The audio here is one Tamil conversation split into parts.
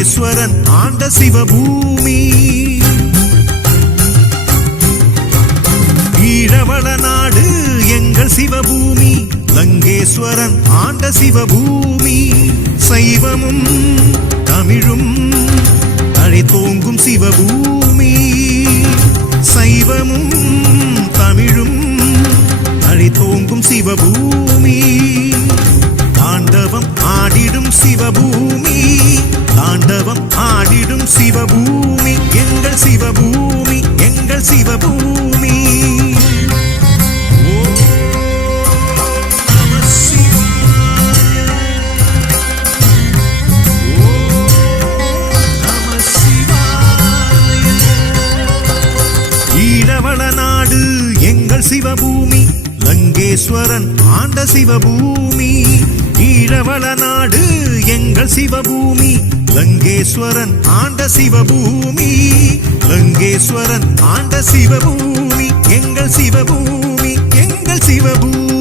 லங்கேஸ்வரன் ஆண்ட சிவபூமி. ஈழவள நாடு எங்கள் சிவபூமி. லங்கேஸ்வரன் ஆண்ட சிவபூமி. சைவமும் தமிழும் தழை தோங்கும் சிவபூமி. சைவமும் தமிழும் தழை தோங்கும் சிவபூமி. தாண்டவம் ஆடிடும் சிவபூமி. ஆடிடும் சிவபூமி எங்கள் சிவபூமி எங்கள் சிவபூமி. ஈழவள நாடு எங்கள் சிவபூமி லங்கேஸ்வரன் ஆண்ட சிவபூமி. ஈழவள நாடு எங்கள் சிவபூமி. லங்கேஸ்வரன் ஆண்ட சிவபூமி. லங்கேஸ்வரன் ஆண்ட சிவபூமி. எங்கள் சிவபூமி எங்கள் சிவபூமி.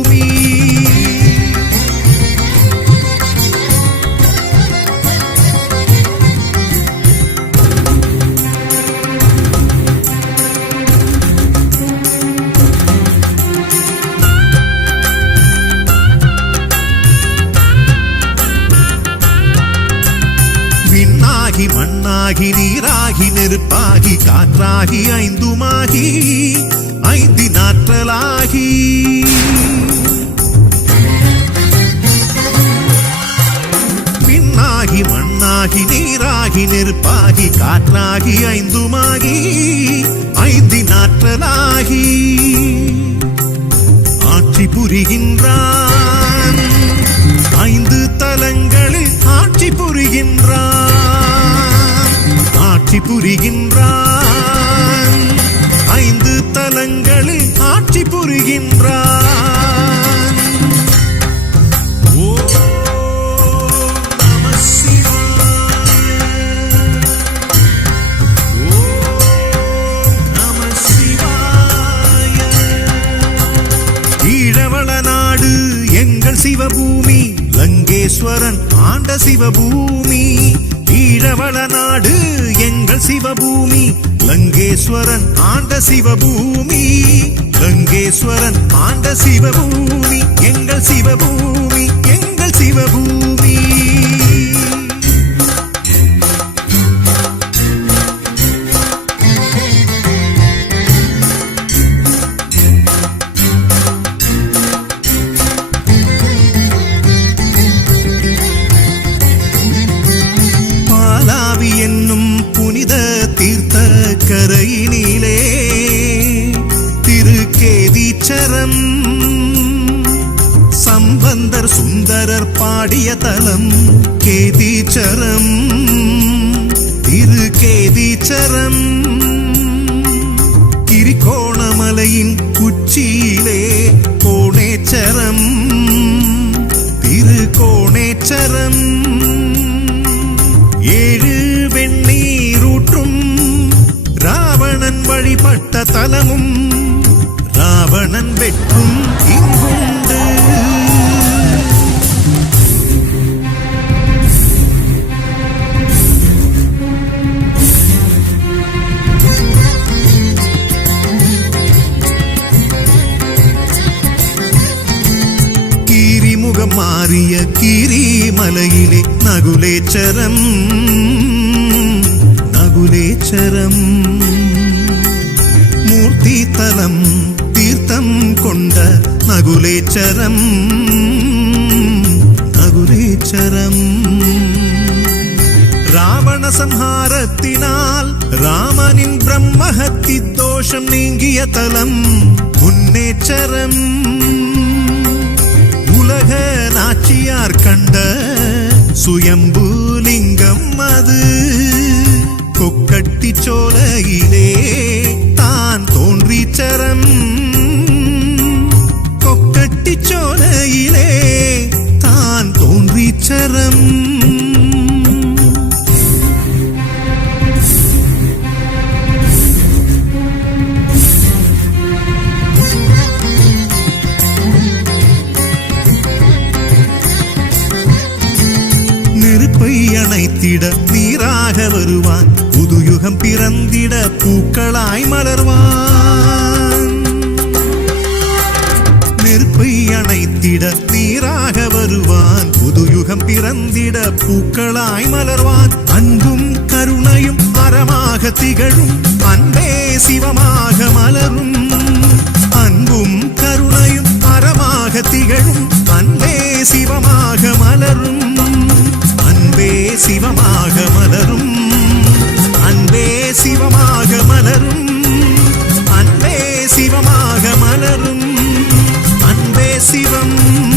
மண்ணாகி நீராகி நெருப்பாகி காற்றாகி ஐந்துமாகி ஐந்தின் ஆற்றலாகி பின்னாகி மண்ணாகி நீராகி நெருப்பாகி காற்றாகி ஐந்துமாகி ஐந்தின் ஆற்றலாகி ஆட்சி புரிகின்றார். ஆட்சி புரிகின்றான். ஐந்து தலங்களில் ஆட்சி புரிகின்றான். எங்கள் சிவபூமி. லங்கேஸ்வரன் ஆண்ட சிவபூமி. ஈழவள நாடு சிவபூமி லங்கேஸ்வரன் ஆண்ட சிவபூமி. லங்கேஸ்வரன் ஆண்ட சிவபூமி எங்கள் சிவபூமி எங்கள் சிவபூமி. சம்பந்தர் சுந்தரர் பாடிய தலம் கேதீச்சரம். திரு கேதீச்சரம் கிரிகோணமலையின் உச்சியிலே கோணேச்சரம். திரு கோணேச்சரம் ஏழு வெண்ணீரூற்றும் ராவணன் வழிபட்ட தலமும் ராவணன் வெட்டும் இங்கும் മാറിയ കിരിമലയിലെ നകുലേച്ചരം നകുലേച്ചരം മൂർത്തിതലം തീർത്ഥം കൊണ്ട നകുലേച്ചരം നകുലേച്ചരം രാവണ സംഹാരത്തിനാൽ രാമനിൻ ബ്രഹ്മഹത്തി ദോഷം നീങ്ങിയ തലം മുന്നേച്ചരം உலக நாச்சியார் கண்ட சுயம்பூலிங்கம் அது. கொக்கட்டி சோலையிலே தான் தோன்றி சரம் கொக்கட்டி சோலையிலே தான் தோன்றி சரம் அனைத்திட நீராக வருவான். புதுயுகம் பிறந்திட பூக்களாய் மலர்வான். நெருப்பை அணைத்திட நீராக வருவான். புதுயுகம் பிறந்திட பூக்களாய் மலர்வான். அன்பும் கருணையும் மரமாக திகழும். அன்பே சிவமாக மலரும். அன்பும் கருணையும் மரமாக திகழும். அன்பே சிவமாக மலரும். ദൈവം